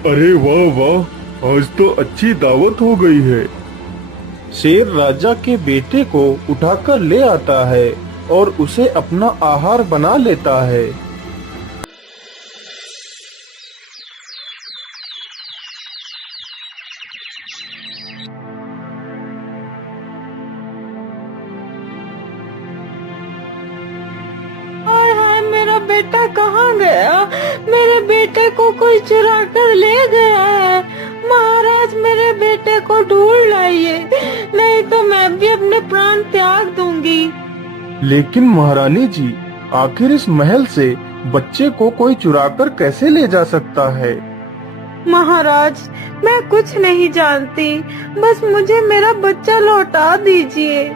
अरे वाह वाह, आज तो अच्छी दावत हो गई है। शेर राजा के बेटे को उठाकर ले आता है और उसे अपना आहार बना लेता है। हाय हाय, मेरा बेटा कहाँ गया? मेरे बेटे को कोई चुरा कर ले गया है। महाराज, मेरे बेटे को ढूंढ लाइए, नहीं तो मैं भी अपने प्राण त्याग दूंगी। लेकिन महारानी जी, आखिर इस महल से बच्चे को कोई चुराकर कैसे ले जा सकता है? महाराज, मैं कुछ नहीं जानती, बस मुझे मेरा बच्चा लौटा दीजिए।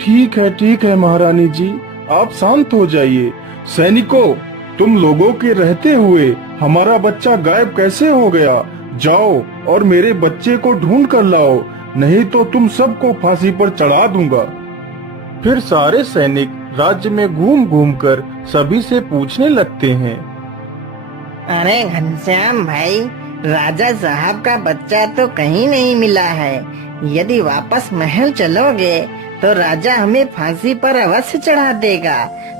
ठीक है महारानी जी, आप शांत हो जाइए। सैनिकों, तुम लोगों के रहते हुए हमारा बच्चा गायब कैसे हो गया? जाओ और मेरे बच्चे को ढूंढ कर लाओ, नहीं तो तुम सबको फांसी पर चढ़ा दूंगा। फिर सारे सैनिक राज्य में घूम घूम कर सभी से पूछने लगते हैं। अरे घनश्याम भाई, राजा साहब का बच्चा तो कहीं नहीं मिला है। यदि वापस महल चलोगे तो राजा हमें फांसी पर अवश्य चढ़ा देगा।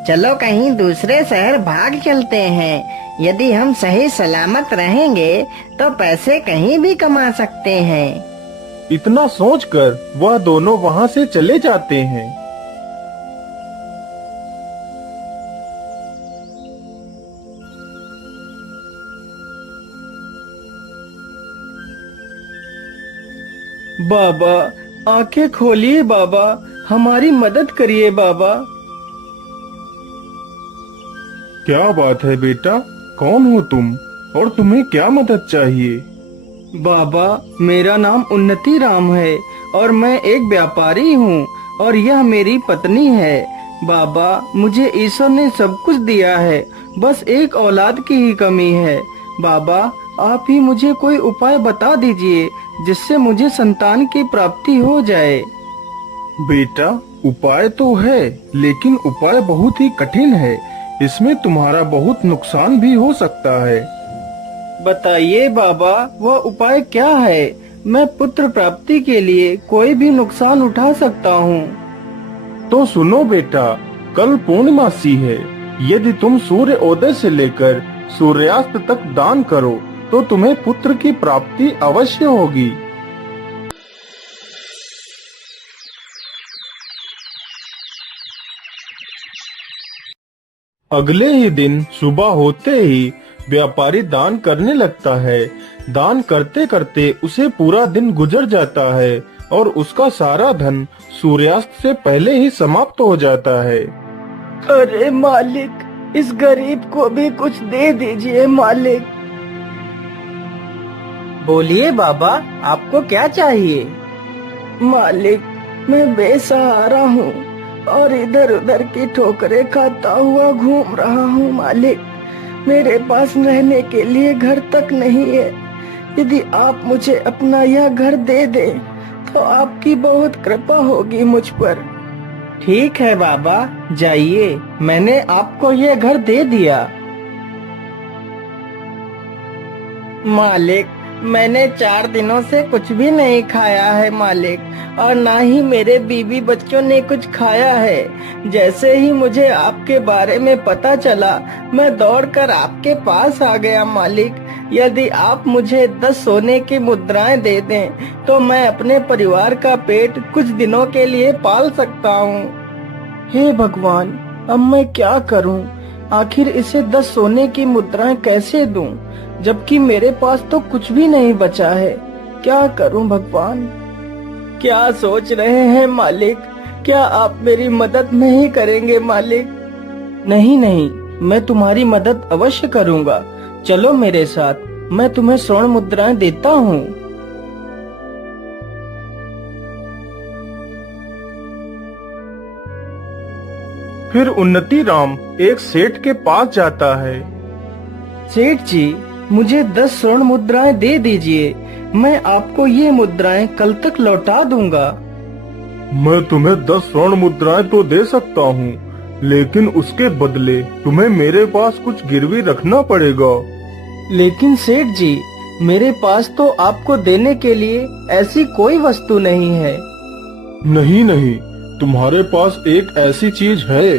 चलो कहीं दूसरे शहर भाग चलते हैं। यदि हम सही सलामत रहेंगे तो पैसे कहीं भी कमा सकते हैं। इतना सोचकर वह दोनों वहां से चले जाते हैं। बाबा, आंखें खोलिए बाबा, हमारी मदद करिए बाबा। क्या बात है बेटा, कौन हो तुम और तुम्हें क्या मदद चाहिए? बाबा, मेरा नाम उन्नति राम है और मैं एक व्यापारी हूँ और यह मेरी पत्नी है। बाबा, मुझे ईश्वर ने सब कुछ दिया है, बस एक औलाद की ही कमी है। बाबा, आप ही मुझे कोई उपाय बता दीजिए जिससे मुझे संतान की प्राप्ति हो जाए। बेटा, उपाय तो है, लेकिन उपाय बहुत ही कठिन है। इसमें तुम्हारा बहुत नुकसान भी हो सकता है। बताइए बाबा, वह उपाय क्या है? मैं पुत्र प्राप्ति के लिए कोई भी नुकसान उठा सकता हूँ। तो सुनो बेटा, कल पूर्णिमासी है। यदि तुम सूर्य उदय से लेकर सूर्यास्त तक दान करो तो तुम्हें पुत्र की प्राप्ति अवश्य होगी। अगले ही दिन सुबह होते ही व्यापारी दान करने लगता है। दान करते करते उसे पूरा दिन गुजर जाता है और उसका सारा धन सूर्यास्त से पहले ही समाप्त हो जाता है। अरे मालिक, इस गरीब को भी कुछ दे दीजिए मालिक। बोलिए बाबा, आपको क्या चाहिए? मालिक, मैं बेसहारा हूँ और इधर उधर की ठोकरें खाता हुआ घूम रहा हूँ मालिक। मेरे पास रहने के लिए घर तक नहीं है। यदि आप मुझे अपना यह घर दे दें तो आपकी बहुत कृपा होगी मुझ पर। ठीक है बाबा, जाइए, मैंने आपको ये घर दे दिया। मालिक, मैंने 4 दिनों से कुछ भी नहीं खाया है मालिक, और ना ही मेरे बीवी बच्चों ने कुछ खाया है। जैसे ही मुझे आपके बारे में पता चला, मैं दौड़कर आपके पास आ गया मालिक। यदि आप मुझे 10 सोने की मुद्राएं दे दें तो मैं अपने परिवार का पेट कुछ दिनों के लिए पाल सकता हूँ। हे भगवान, अब मैं क्या करूँ? आखिर इसे 10 सोने की मुद्राएं कैसे दूं, जबकि मेरे पास तो कुछ भी नहीं बचा है। क्या करूं भगवान? क्या सोच रहे हैं मालिक? क्या आप मेरी मदद नहीं करेंगे मालिक? नहीं नहीं, मैं तुम्हारी मदद अवश्य करूंगा। चलो मेरे साथ, मैं तुम्हें स्वर्ण मुद्राएं देता हूँ। फिर उन्नति राम एक सेठ के पास जाता है। सेठ जी, मुझे 10 स्वर्ण मुद्राएं दे दीजिए। मैं आपको ये मुद्राएं कल तक लौटा दूंगा। मैं तुम्हें 10 स्वर्ण मुद्राएं तो दे सकता हूँ, लेकिन उसके बदले तुम्हें मेरे पास कुछ गिरवी रखना पड़ेगा। लेकिन सेठ जी, मेरे पास तो आपको देने के लिए ऐसी कोई वस्तु नहीं है। नहीं नहीं, तुम्हारे पास एक ऐसी चीज है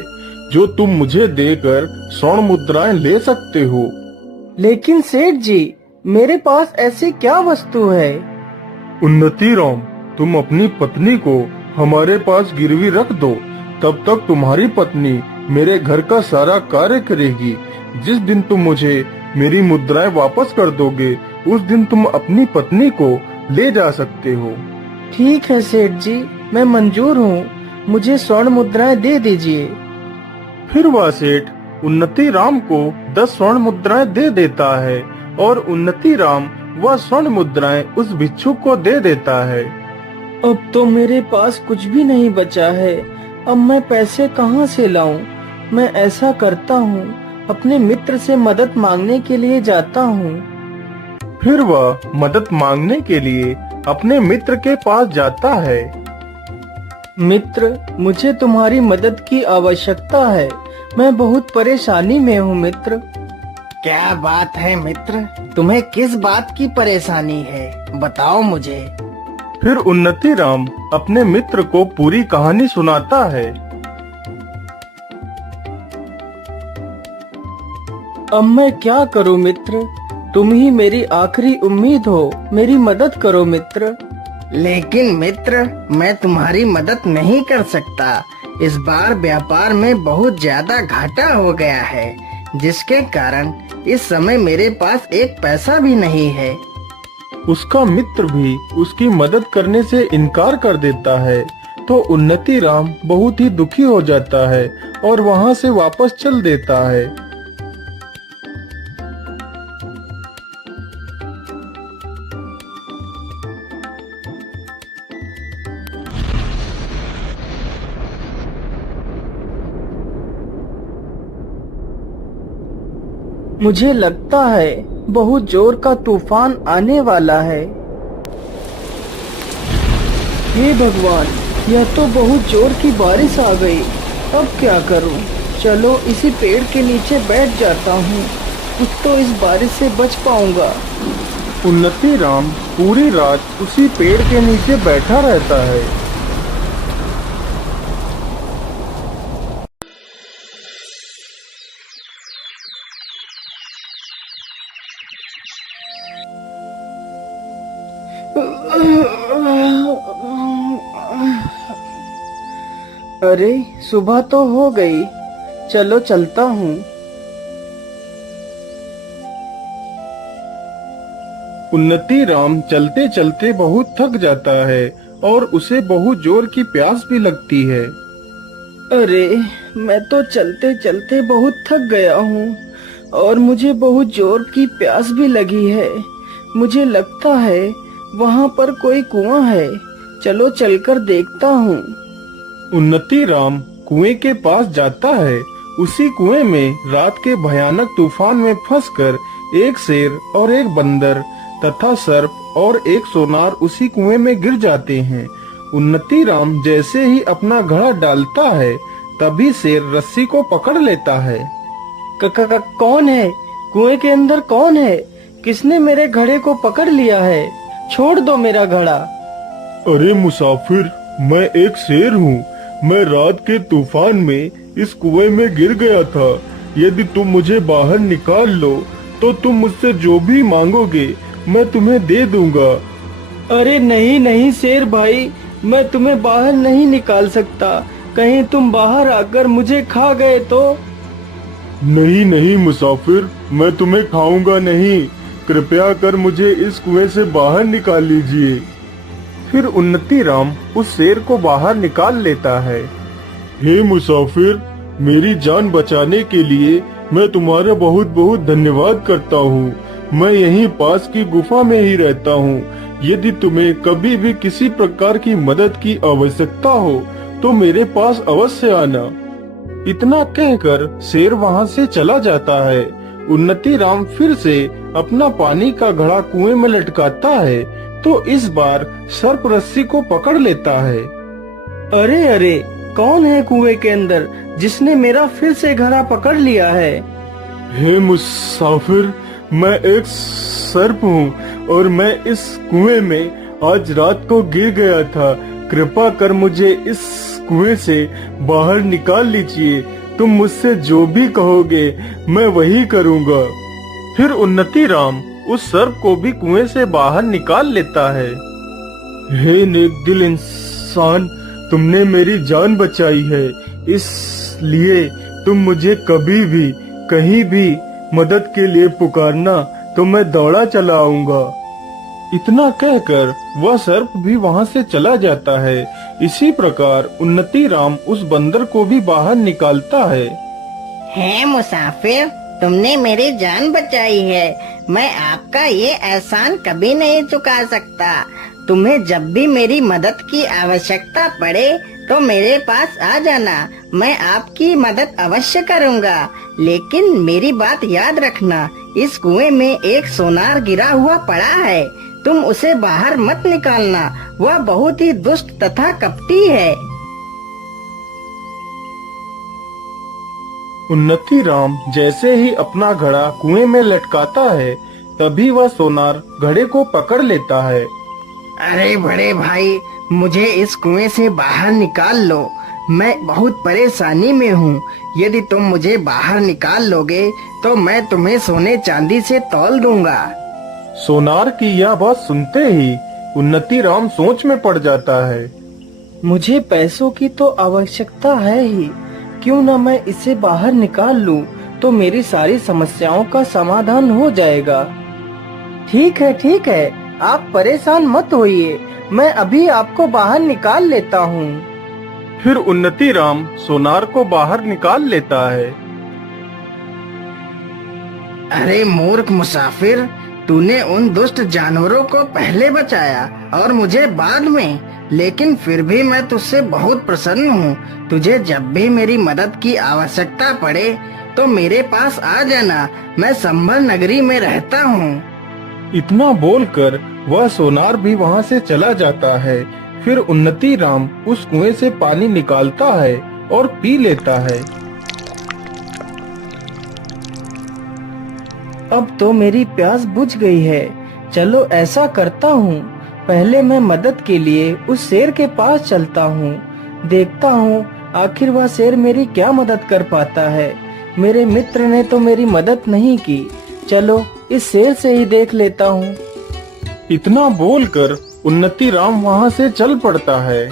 जो तुम मुझे देकर स्वर्ण मुद्राएं ले सकते हो। लेकिन सेठ जी, मेरे पास ऐसी क्या वस्तु है? उन्नति राम, तुम अपनी पत्नी को हमारे पास गिरवी रख दो। तब तक तुम्हारी पत्नी मेरे घर का सारा कार्य करेगी। जिस दिन तुम मुझे मेरी मुद्राएं वापस कर दोगे, उस दिन तुम अपनी पत्नी को ले जा सकते हो। ठीक है सेठ जी, मैं मंजूर हूँ। मुझे स्वर्ण मुद्राएं दे दीजिए। फिर वह सेठ उन्नति राम को 10 स्वर्ण मुद्राएं दे देता है और उन्नति राम वह स्वर्ण मुद्राएं उस भिक्षुक को दे देता है। अब तो मेरे पास कुछ भी नहीं बचा है। अब मैं पैसे कहाँ से लाऊं? मैं ऐसा करता हूँ, अपने मित्र से मदद मांगने के लिए जाता हूँ। फिर वह मदद मांगने के लिए अपने मित्र के पास जाता है। मित्र, मुझे तुम्हारी मदद की आवश्यकता है। मैं बहुत परेशानी में हूँ मित्र। क्या बात है मित्र, तुम्हें किस बात की परेशानी है, बताओ मुझे। फिर उन्नति राम अपने मित्र को पूरी कहानी सुनाता है। अब मैं क्या करूं मित्र? तुम ही मेरी आखिरी उम्मीद हो। मेरी मदद करो मित्र। लेकिन मित्र, मैं तुम्हारी मदद नहीं कर सकता। इस बार व्यापार में बहुत ज्यादा घाटा हो गया है, जिसके कारण इस समय मेरे पास एक पैसा भी नहीं है। उसका मित्र भी उसकी मदद करने से इनकार कर देता है। तो उन्नति राम बहुत ही दुखी हो जाता है और वहाँ से वापस चल देता है। मुझे लगता है बहुत जोर का तूफान आने वाला है। हे भगवान, यह तो बहुत जोर की बारिश आ गई। अब क्या करूं? चलो इसी पेड़ के नीचे बैठ जाता हूं, कुछ तो इस बारिश से बच पाऊंगा। उन्नति राम पूरी रात उसी पेड़ के नीचे बैठा रहता है। अरे, सुबह तो हो गई। चलो चलता हूँ। उन्नति राम चलते चलते बहुत थक जाता है और उसे बहुत जोर की प्यास भी लगती है। अरे, मैं तो चलते चलते बहुत थक गया हूँ और मुझे बहुत जोर की प्यास भी लगी है। मुझे लगता है वहाँ पर कोई कुआं है। चलो चलकर देखता हूँ। उन्नति राम कुएं के पास जाता है। उसी कुएं में रात के भयानक तूफान में फंसकर एक शेर और एक बंदर तथा सर्प और एक सोनार उसी कुएं में गिर जाते हैं। उन्नति राम जैसे ही अपना घड़ा डालता है, तभी शेर रस्सी को पकड़ लेता है। कौन है? कुएं के अंदर कौन है? किसने मेरे घड़े को पकड़ लिया है? छोड़ दो मेरा घड़ा। अरे मुसाफिर, मैं एक शेर हूँ। मैं रात के तूफान में इस कुएं में गिर गया था। यदि तुम मुझे बाहर निकाल लो तो तुम मुझसे जो भी मांगोगे मैं तुम्हें दे दूंगा। अरे नहीं नहीं शेर भाई, मैं तुम्हें बाहर नहीं निकाल सकता। कहीं तुम बाहर आकर मुझे खा गए तो? नहीं नहीं मुसाफिर, मैं तुम्हें खाऊंगा नहीं। कृपया कर मुझे इस कुएं से बाहर निकाल लीजिए। फिर उन्नति राम उस शेर को बाहर निकाल लेता है। हे मुसाफिर, मेरी जान बचाने के लिए मैं तुम्हारा बहुत बहुत धन्यवाद करता हूँ। मैं यहीं पास की गुफा में ही रहता हूँ। यदि तुम्हें कभी भी किसी प्रकार की मदद की आवश्यकता हो तो मेरे पास अवश्य आना। इतना कहकर शेर वहाँ से चला जाता है। उन्नति राम फिर से अपना पानी का घड़ा कुएं में लटकाता है तो इस बार सर्प रस्सी को पकड़ लेता है। अरे अरे, कौन है कुएं के अंदर जिसने मेरा फिर से घड़ा पकड़ लिया है? हे मुसाफिर, मैं एक सर्प हूँ और मैं इस कुएं में आज रात को गिर गया था। कृपा कर मुझे इस कुएं से बाहर निकाल लीजिए। तुम मुझसे जो भी कहोगे मैं वही करूँगा। फिर उन्नति राम उस सर्प को भी कुएं से बाहर निकाल लेता है। हे नेक दिल इंसान, तुमने मेरी जान बचाई है, इसलिए तुम मुझे कभी भी कहीं भी मदद के लिए पुकारना तो मैं दौड़ा चला आऊंगा। इतना कहकर वह सर्प भी वहां से चला जाता है। इसी प्रकार उन्नति राम उस बंदर को भी बाहर निकालता है। मुसाफिर, तुमने मेरी जान बचाई है। मैं आपका ये एहसान कभी नहीं चुका सकता। तुम्हें जब भी मेरी मदद की आवश्यकता पड़े तो मेरे पास आ जाना, मैं आपकी मदद अवश्य करूंगा। लेकिन मेरी बात याद रखना, इस कुएं में एक सोनार गिरा हुआ पड़ा है, तुम उसे बाहर मत निकालना, वह बहुत ही दुष्ट तथा कपटी है। उन्नति राम जैसे ही अपना घड़ा कुएं में लटकाता है, तभी वह सोनार घड़े को पकड़ लेता है। अरे बड़े भाई, मुझे इस कुएं से बाहर निकाल लो, मैं बहुत परेशानी में हूँ। यदि तुम मुझे बाहर निकाल लोगे तो मैं तुम्हें सोने चांदी से तौल दूंगा। सोनार की यह बात सुनते ही उन्नति राम सोच में पड़ जाता है। मुझे पैसों की तो आवश्यकता है ही, क्यों न मैं इसे बाहर निकाल लूं, तो मेरी सारी समस्याओं का समाधान हो जाएगा। ठीक है, आप परेशान मत होइए, मैं अभी आपको बाहर निकाल लेता हूँ। फिर उन्नति राम सोनार को बाहर निकाल लेता है। अरे मूर्ख मुसाफिर, तूने उन दुष्ट जानवरों को पहले बचाया और मुझे बाद में, लेकिन फिर भी मैं तुझसे बहुत प्रसन्न हूँ। तुझे जब भी मेरी मदद की आवश्यकता पड़े तो मेरे पास आ जाना, मैं संभल नगरी में रहता हूँ। इतना बोलकर वह सोनार भी वहां से चला जाता है। फिर उन्नति राम उस कुएं से पानी निकालता है और पी लेता है। अब तो मेरी प्यास बुझ गई है। चलो ऐसा करता हूँ, पहले मैं मदद के लिए उस शेर के पास चलता हूँ, देखता हूँ आखिर वह शेर मेरी क्या मदद कर पाता है। मेरे मित्र ने तो मेरी मदद नहीं की, चलो इस शेर से ही देख लेता हूँ। इतना बोलकर उन्नति राम वहां से चल पड़ता है।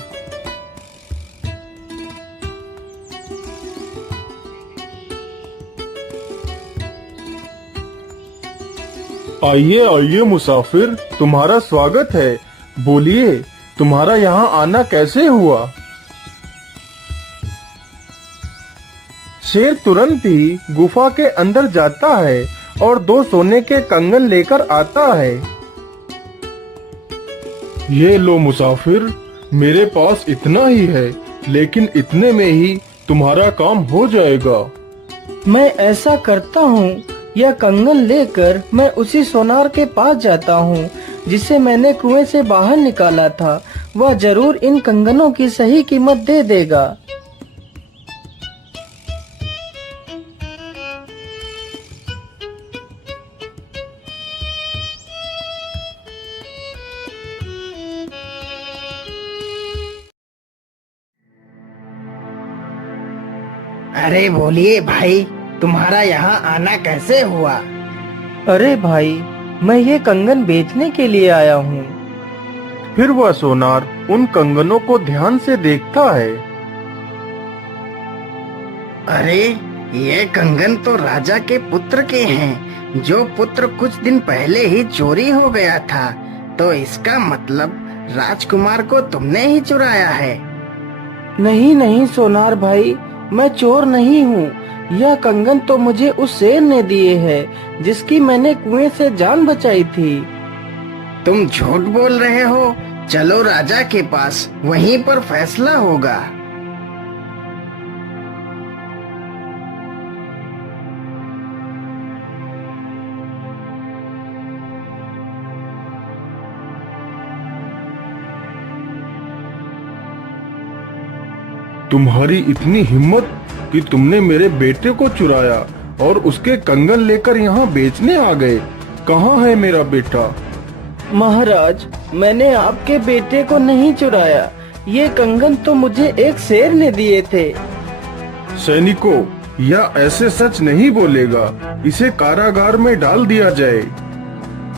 आइए आइए मुसाफिर, तुम्हारा स्वागत है। बोलिए, तुम्हारा यहाँ आना कैसे हुआ? शेर तुरंत ही गुफा के अंदर जाता है और 2 सोने के कंगन लेकर आता है। ये लो मुसाफिर, मेरे पास इतना ही है, लेकिन इतने में ही तुम्हारा काम हो जाएगा। मैं ऐसा करता हूँ, यह कंगन लेकर मैं उसी सोनार के पास जाता हूँ जिसे मैंने कुएं से बाहर निकाला था। वह जरूर इन कंगनों की सही कीमत दे देगा। अरे बोलिए भाई, तुम्हारा यहाँ आना कैसे हुआ? अरे भाई, मैं ये कंगन बेचने के लिए आया हूँ। फिर वह सोनार उन कंगनों को ध्यान से देखता है। अरे ये कंगन तो राजा के पुत्र के हैं, जो पुत्र कुछ दिन पहले ही चोरी हो गया था। तो इसका मतलब राजकुमार को तुमने ही चुराया है। नहीं सोनार भाई, मैं चोर नहीं हूँ। यह कंगन तो मुझे उस शेर ने दिए हैं जिसकी मैंने कुएं से जान बचाई थी। तुम झूठ बोल रहे हो। चलो राजा के पास, वहीं पर फैसला होगा। तुम्हारी इतनी हिम्मत कि तुमने मेरे बेटे को चुराया और उसके कंगन लेकर यहाँ बेचने आ गए। कहाँ है मेरा बेटा? महाराज, मैंने आपके बेटे को नहीं चुराया। ये कंगन तो मुझे एक शेर ने दिए थे। सैनिकों, यह ऐसे सच नहीं बोलेगा। इसे कारागार में डाल दिया जाए।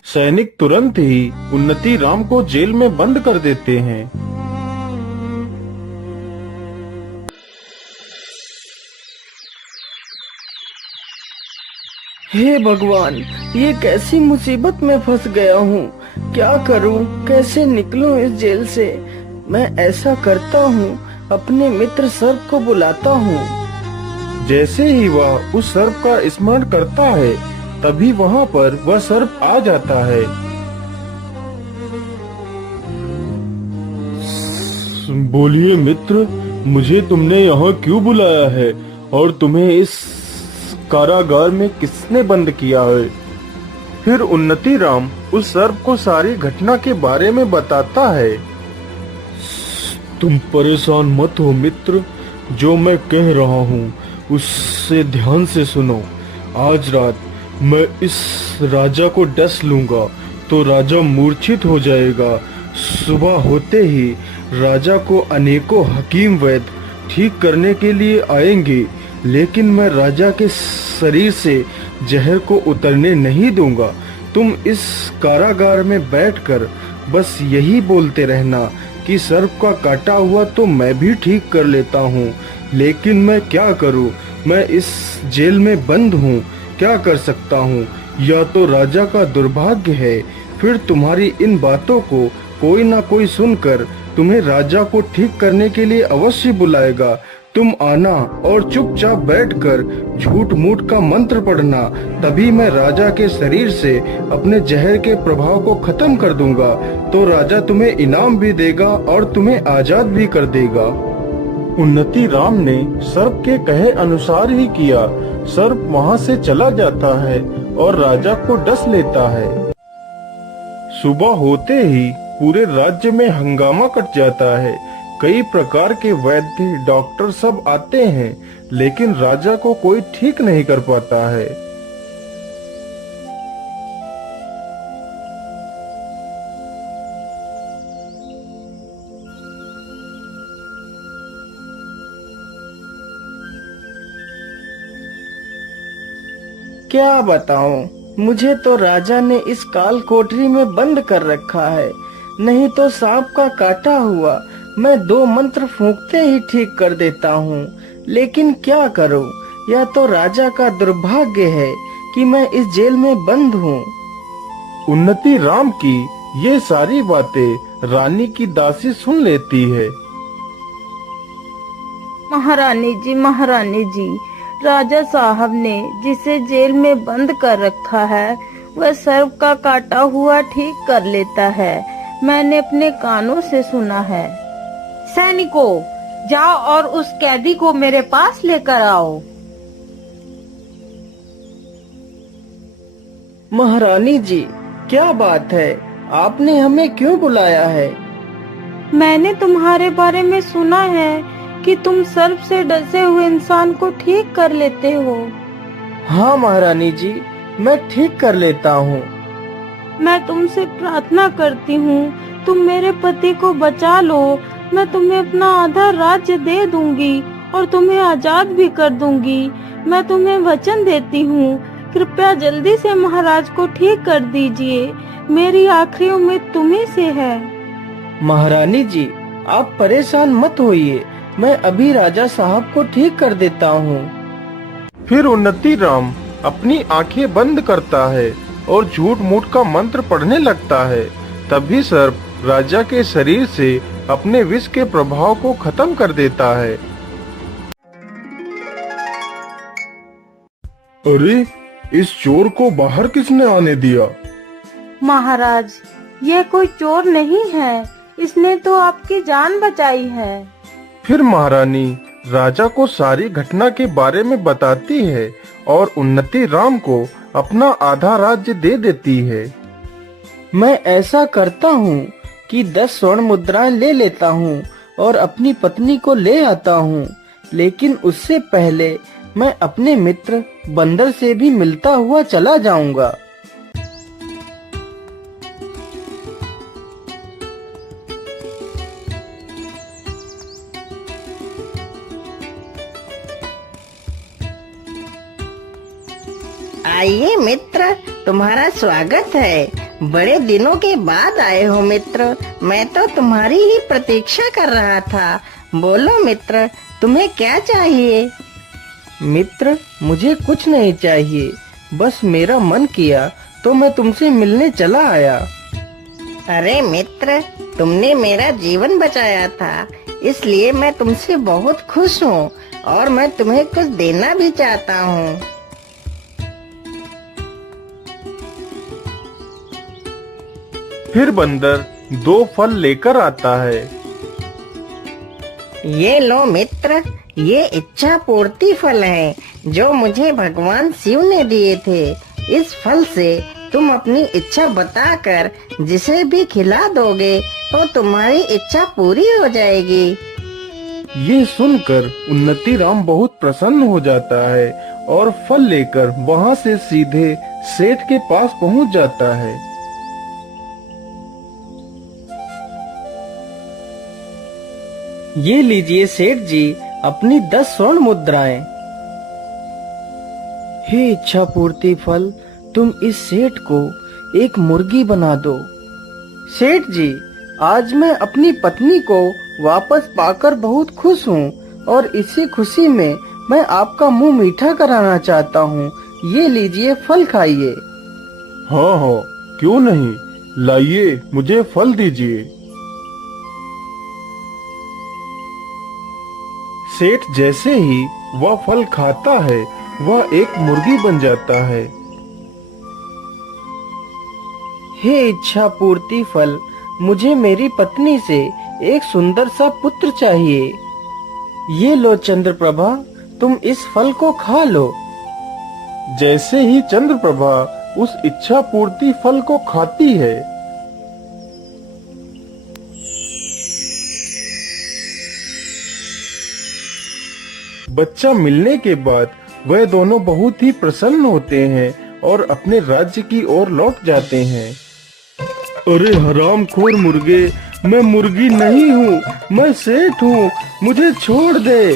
सैनिक तुरंत ही उन्नति राम को जेल में बंद कर देते हैं। हे भगवान, ये कैसी मुसीबत में फंस गया हूँ। क्या करूँ, कैसे निकलूँ इस जेल से। मैं ऐसा करता हूँ, अपने मित्र सर्प को बुलाता हूँ। जैसे ही वह उस सर्प का स्मरण करता है, तभी वहाँ पर वह सर्प आ जाता है। बोलिए मित्र, मुझे तुमने यहाँ क्यों बुलाया है और तुम्हें इस कारागार में किसने बंद किया है? फिर उन्नति राम उस सर्प को सारी घटना के बारे में बताता है। तुम परेशान मत हो मित्र, जो मैं कह रहा हूँ उससे ध्यान से सुनो। आज रात मैं इस राजा को डस लूंगा तो राजा मूर्छित हो जाएगा। सुबह होते ही राजा को अनेकों हकीम वैद्य ठीक करने के लिए आएंगे, लेकिन मैं राजा के शरीर से जहर को उतरने नहीं दूंगा। तुम इस कारागार में बैठकर बस यही बोलते रहना कि सर्प का काटा हुआ तो मैं भी ठीक कर लेता हूँ, लेकिन मैं क्या करूँ, मैं इस जेल में बंद हूँ, क्या कर सकता हूँ। या तो राजा का दुर्भाग्य है, फिर तुम्हारी इन बातों को कोई ना कोई सुनकर तुम्हें राजा को ठीक करने के लिए अवश्य बुलाएगा। तुम आना और चुपचाप बैठकर झूठ मूठ का मंत्र पढ़ना, तभी मैं राजा के शरीर से अपने जहर के प्रभाव को खत्म कर दूंगा। तो राजा तुम्हें इनाम भी देगा और तुम्हें आजाद भी कर देगा। उन्नति राम ने सर्प के कहे अनुसार ही किया। सर्प वहाँ से चला जाता है और राजा को डस लेता है। सुबह होते ही पूरे राज्य में हंगामा कट जाता है। कई प्रकार के वैद्य डॉक्टर सब आते हैं, लेकिन राजा को कोई ठीक नहीं कर पाता है। क्या बताऊं, मुझे तो राजा ने इस काल कोठरी में बंद कर रखा है। नहीं तो सांप का काटा हुआ मैं 2 मंत्र फूंकते ही ठीक कर देता हूँ, लेकिन क्या करूँ, यह तो राजा का दुर्भाग्य है कि मैं इस जेल में बंद हूँ। उन्नति राम की ये सारी बातें रानी की दासी सुन लेती है। महारानी जी, राजा साहब ने जिसे जेल में बंद कर रखा है, वह सर्प का काटा हुआ ठीक कर लेता है। मैंने अपने कानों से सुना है। सैनिकों, जाओ और उस कैदी को मेरे पास लेकर आओ। महारानी जी, क्या बात है, आपने हमें क्यों बुलाया है? मैंने तुम्हारे बारे में सुना है कि तुम सर्प से डसे हुए इंसान को ठीक कर लेते हो। हाँ महारानी जी, मैं ठीक कर लेता हूँ। मैं तुमसे प्रार्थना करती हूँ, तुम मेरे पति को बचा लो। मैं तुम्हें अपना आधा राज्य दे दूंगी और तुम्हें आजाद भी कर दूंगी। मैं तुम्हें वचन देती हूँ, कृपया जल्दी से महाराज को ठीक कर दीजिए। मेरी आखिरी उम्मीद तुम्ही से है। महारानी जी, आप परेशान मत होइए, मैं अभी राजा साहब को ठीक कर देता हूँ। फिर उन्नति राम अपनी आंखें बंद करता है और झूठ मूठ का मंत्र पढ़ने लगता है। तभी सर्प राजा के शरीर से अपने विष के प्रभाव को खत्म कर देता है। अरे, इस चोर को बाहर किसने आने दिया? महाराज, यह कोई चोर नहीं है, इसने तो आपकी जान बचाई है। फिर महारानी राजा को सारी घटना के बारे में बताती है और उन्नति राम को अपना आधा राज्य दे देती है। मैं ऐसा करता हूँ कि 10 स्वर्ण मुद्राएं ले लेता हूँ और अपनी पत्नी को ले आता हूँ, लेकिन उससे पहले मैं अपने मित्र बंदर से भी मिलता हुआ चला जाऊंगा। आइए मित्र, तुम्हारा स्वागत है। बड़े दिनों के बाद आए हो मित्र। मैं तो तुम्हारी ही प्रतीक्षा कर रहा था। बोलो मित्र, तुम्हें क्या चाहिए? मित्र, मुझे कुछ नहीं चाहिए, बस मेरा मन किया तो मैं तुमसे मिलने चला आया। अरे मित्र, तुमने मेरा जीवन बचाया था, इसलिए मैं तुमसे बहुत खुश हूँ और मैं तुम्हें कुछ देना भी चाहता हूँ। फिर बंदर 2 फल लेकर आता है। ये लो मित्र, ये इच्छा पूर्ति फल है जो मुझे भगवान शिव ने दिए थे। इस फल से तुम अपनी इच्छा बताकर जिसे भी खिला दोगे तो तुम्हारी इच्छा पूरी हो जाएगी। ये सुनकर उन्नति राम बहुत प्रसन्न हो जाता है और फल लेकर वहाँ से सीधे सेठ के पास पहुँच जाता है। ये लीजिए सेठ जी, अपनी 10 स्वर्ण मुद्राएं। हे इच्छा पूर्ति फल, तुम इस सेठ को एक मुर्गी बना दो। सेठ जी, आज मैं अपनी पत्नी को वापस पाकर बहुत खुश हूँ और इसी खुशी में मैं आपका मुंह मीठा कराना चाहता हूँ। ये लीजिए, फल खाइए। हाँ हाँ, क्यों नहीं, लाइए, मुझे फल दीजिए। सेठ जैसे ही वह फल खाता है, वह एक मुर्गी बन जाता है। हे इच्छा पूर्ति फल, मुझे मेरी पत्नी से एक सुंदर सा पुत्र चाहिए। ये लो चंद्रप्रभा, तुम इस फल को खा लो। जैसे ही चंद्रप्रभा उस इच्छा पूर्ति फल को खाती है, बच्चा मिलने के बाद वह दोनों बहुत ही प्रसन्न होते हैं और अपने राज्य की ओर लौट जाते हैं। अरे हरामखोर मुर्गे, मैं मुर्गी नहीं हूँ, मैं सेठ हूँ, मुझे छोड़ दे।